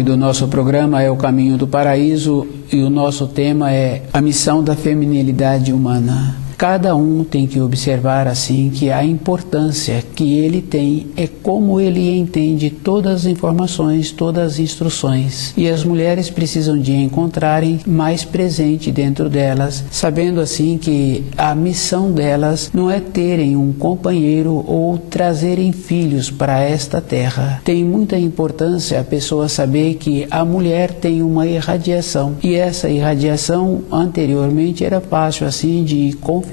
nome do nosso programa é O Caminho do Paraíso e o nosso tema é a missão da feminilidade humana. Cada um tem que observar assim que a importância que ele tem é como ele entende todas as informações, todas as instruções. E as mulheres precisam de encontrarem mais presente dentro delas, sabendo assim que a missão delas não é terem um companheiro ou trazerem filhos para esta terra. Tem muita importância a pessoa saber que a mulher tem uma irradiação. E essa irradiação anteriormente era fácil assim de confirmando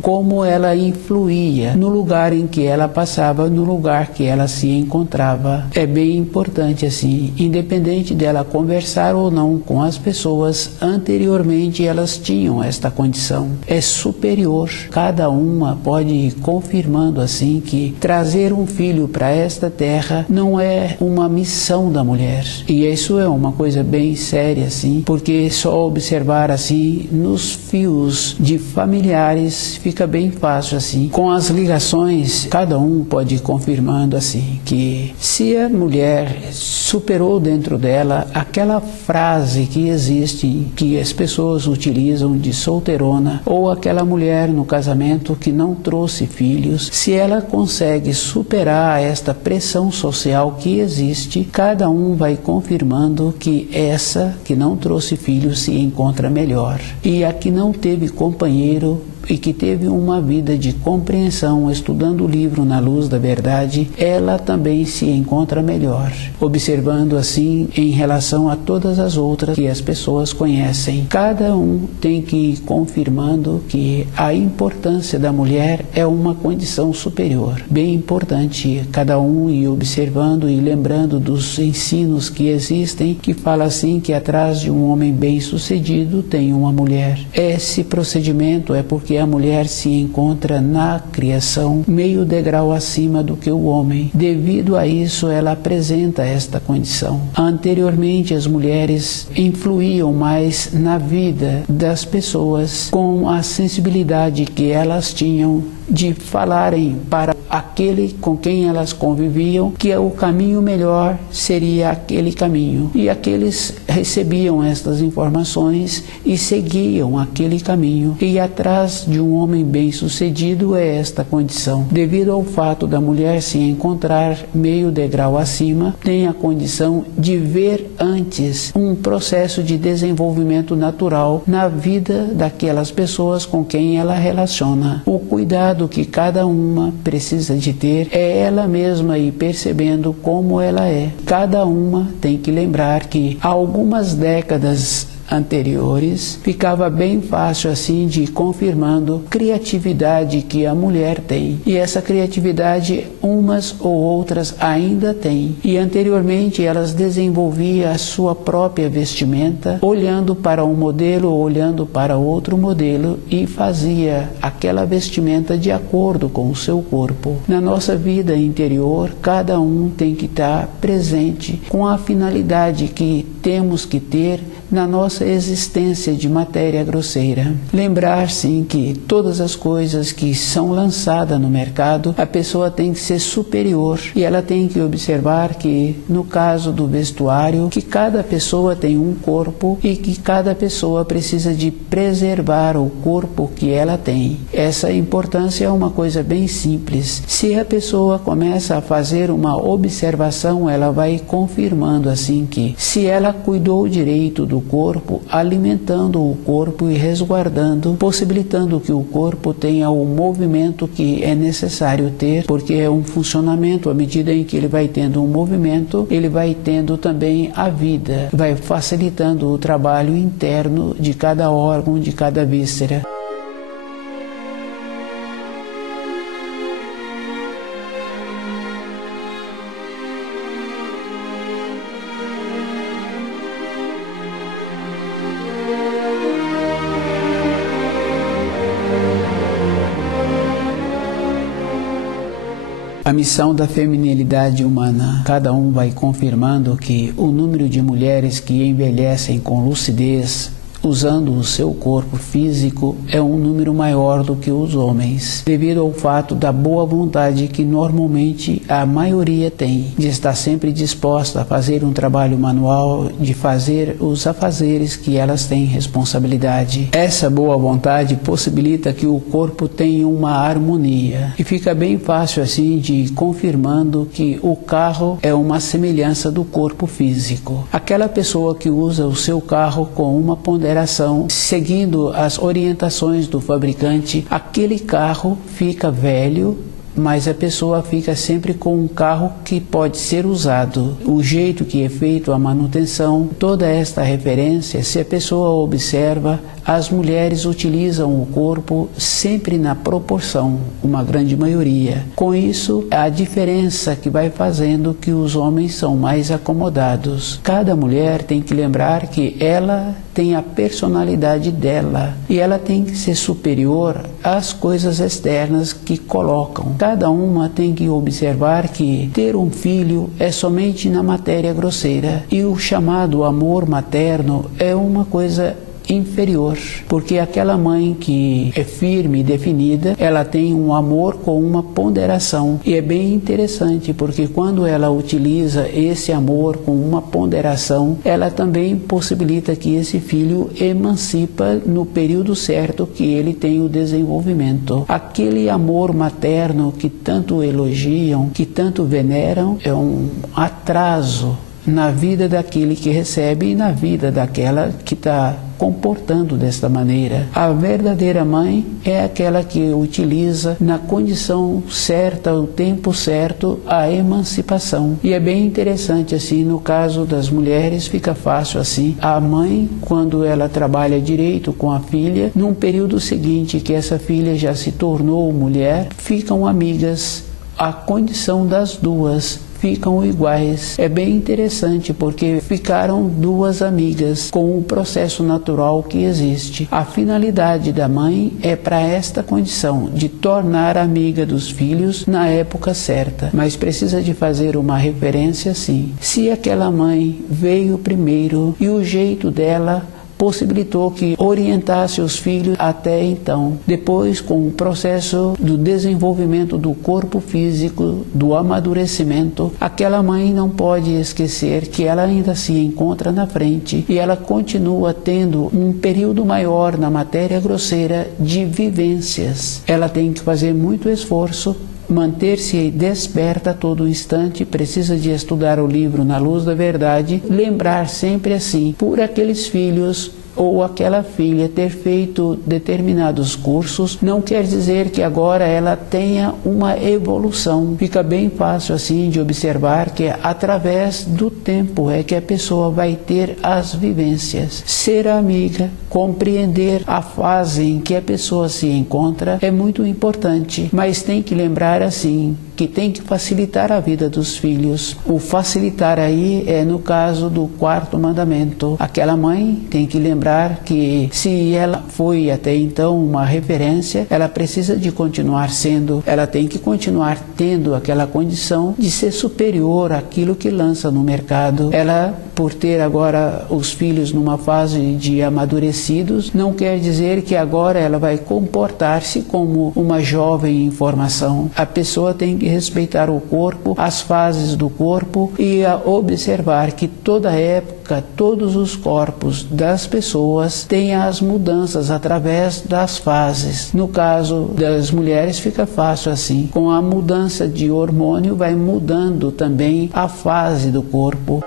como ela influía no lugar em que ela passava, no lugar que ela se encontrava. É bem importante assim, independente dela conversar ou não com as pessoas, anteriormente elas tinham esta condição. É superior. Cada uma pode ir confirmando assim que trazer um filho para esta terra não é uma missão da mulher. E isso é uma coisa bem séria assim, porque só observar assim nos fios de familiares fica bem fácil assim. Com as ligações, cada um pode ir confirmando assim que se a mulher superou dentro dela aquela frase que existe, que as pessoas utilizam de solteirona, ou aquela mulher no casamento que não trouxe filhos, se ela consegue superar esta pressão social que existe, cada um vai confirmando que essa que não trouxe filhos se encontra melhor. E a que não teve companheiro e que teve uma vida de compreensão estudando o livro Na Luz da Verdade, ela também se encontra melhor, observando assim em relação a todas as outras que as pessoas conhecem. Cada um tem que ir confirmando que a importância da mulher é uma condição superior, bem importante, cada um ir observando e lembrando dos ensinos que existem, que fala assim que atrás de um homem bem-sucedido tem uma mulher. Esse procedimento é porque a mulher se encontra na criação meio degrau acima do que o homem. Devido a isso, ela apresenta esta condição. Anteriormente, as mulheres influíam mais na vida das pessoas com a sensibilidade que elas tinham de falarem para aquele com quem elas conviviam que o caminho melhor seria aquele caminho. E aqueles recebiam estas informações e seguiam aquele caminho. E atrás de um homem bem-sucedido é esta condição. Devido ao fato da mulher se encontrar meio degrau acima, tem a condição de ver antes um processo de desenvolvimento natural na vida daquelas pessoas com quem ela relaciona. O cuidado que cada uma precisa de ter é ela mesma ir percebendo como ela é. Cada uma tem que lembrar que há algumas décadas anteriores ficava bem fácil assim de ir confirmando criatividade que a mulher tem, e essa criatividade umas ou outras ainda têm, e anteriormente elas desenvolviam a sua própria vestimenta olhando para um modelo ou olhando para outro modelo e fazia aquela vestimenta de acordo com o seu corpo. Na nossa vida interior, cada um tem que estar presente com a finalidade que temos que ter na nossa existência de matéria grosseira. Lembrar, sim, que todas as coisas que são lançadas no mercado, a pessoa tem que ser superior e ela tem que observar que, no caso do vestuário, que cada pessoa tem um corpo e que cada pessoa precisa de preservar o corpo que ela tem. Essa importância é uma coisa bem simples. Se a pessoa começa a fazer uma observação, ela vai confirmando assim que, se ela cuidou direito do corpo, alimentando o corpo e resguardando, possibilitando que o corpo tenha o movimento que é necessário ter, porque é um funcionamento. À medida em que ele vai tendo um movimento, ele vai tendo também a vida, vai facilitando o trabalho interno de cada órgão, de cada víscera. A missão da feminilidade humana. Cada um vai confirmando que o número de mulheres que envelhecem com lucidez, usando o seu corpo físico é um número maior do que os homens, devido ao fato da boa vontade que normalmente a maioria tem, de estar sempre disposta a fazer um trabalho manual, de fazer os afazeres que elas têm responsabilidade. Essa boa vontade possibilita que o corpo tenha uma harmonia e fica bem fácil assim de confirmando que o carro é uma semelhança do corpo físico. Aquela pessoa que usa o seu carro com uma ponderação, seguindo as orientações do fabricante, aquele carro fica velho, mas a pessoa fica sempre com um carro que pode ser usado. O jeito que é feito a manutenção, toda esta referência, se a pessoa observa, as mulheres utilizam o corpo sempre na proporção, uma grande maioria. Com isso, a diferença que vai fazendo que os homens são mais acomodados. Cada mulher tem que lembrar que ela tem a personalidade dela e ela tem que ser superior às coisas externas que colocam. Cada uma tem que observar que ter um filho é somente na matéria grosseira e o chamado amor materno é uma coisa inferior, porque aquela mãe que é firme e definida, ela tem um amor com uma ponderação, e é bem interessante porque quando ela utiliza esse amor com uma ponderação, ela também possibilita que esse filho emancipa no período certo que ele tem o desenvolvimento. Aquele amor materno que tanto elogiam, que tanto veneram, é um atraso na vida daquele que recebe e na vida daquela que está comportando desta maneira. A verdadeira mãe é aquela que utiliza na condição certa, o tempo certo, a emancipação. E é bem interessante assim, no caso das mulheres fica fácil assim. A mãe, quando ela trabalha direito com a filha, num período seguinte que essa filha já se tornou mulher, ficam amigas. A condição das duas ficam iguais. É bem interessante porque ficaram duas amigas com o processo natural que existe. A finalidade da mãe é para esta condição, de tornar amiga dos filhos na época certa. Mas precisa de fazer uma referência sim. Se aquela mãe veio primeiro e o jeito dela possibilitou que orientasse os filhos até então. Depois, com o processo do desenvolvimento do corpo físico, do amadurecimento, aquela mãe não pode esquecer que ela ainda se encontra na frente e ela continua tendo um período maior na matéria grosseira de vivências. Ela tem que fazer muito esforço, manter-se desperta a todo instante, precisa de estudar o livro Na Luz da Verdade, lembrar sempre assim, por aqueles filhos ou aquela filha ter feito determinados cursos, não quer dizer que agora ela tenha uma evolução. Fica bem fácil assim de observar que através do tempo é que a pessoa vai ter as vivências. Ser amiga, compreender a fase em que a pessoa se encontra é muito importante, mas tem que lembrar assim, que tem que facilitar a vida dos filhos. O facilitar aí é no caso do quarto mandamento. Aquela mãe tem que lembrar que se ela foi até então uma referência, ela precisa de continuar sendo, ela tem que continuar tendo aquela condição de ser superior àquilo que lança no mercado. Ela, por ter agora os filhos numa fase de amadurecidos, não quer dizer que agora ela vai comportar-se como uma jovem em formação. A pessoa tem que respeitar o corpo, as fases do corpo e observar que toda época, todos os corpos das pessoas têm as mudanças através das fases. No caso das mulheres fica fácil assim. Com a mudança de hormônio vai mudando também a fase do corpo.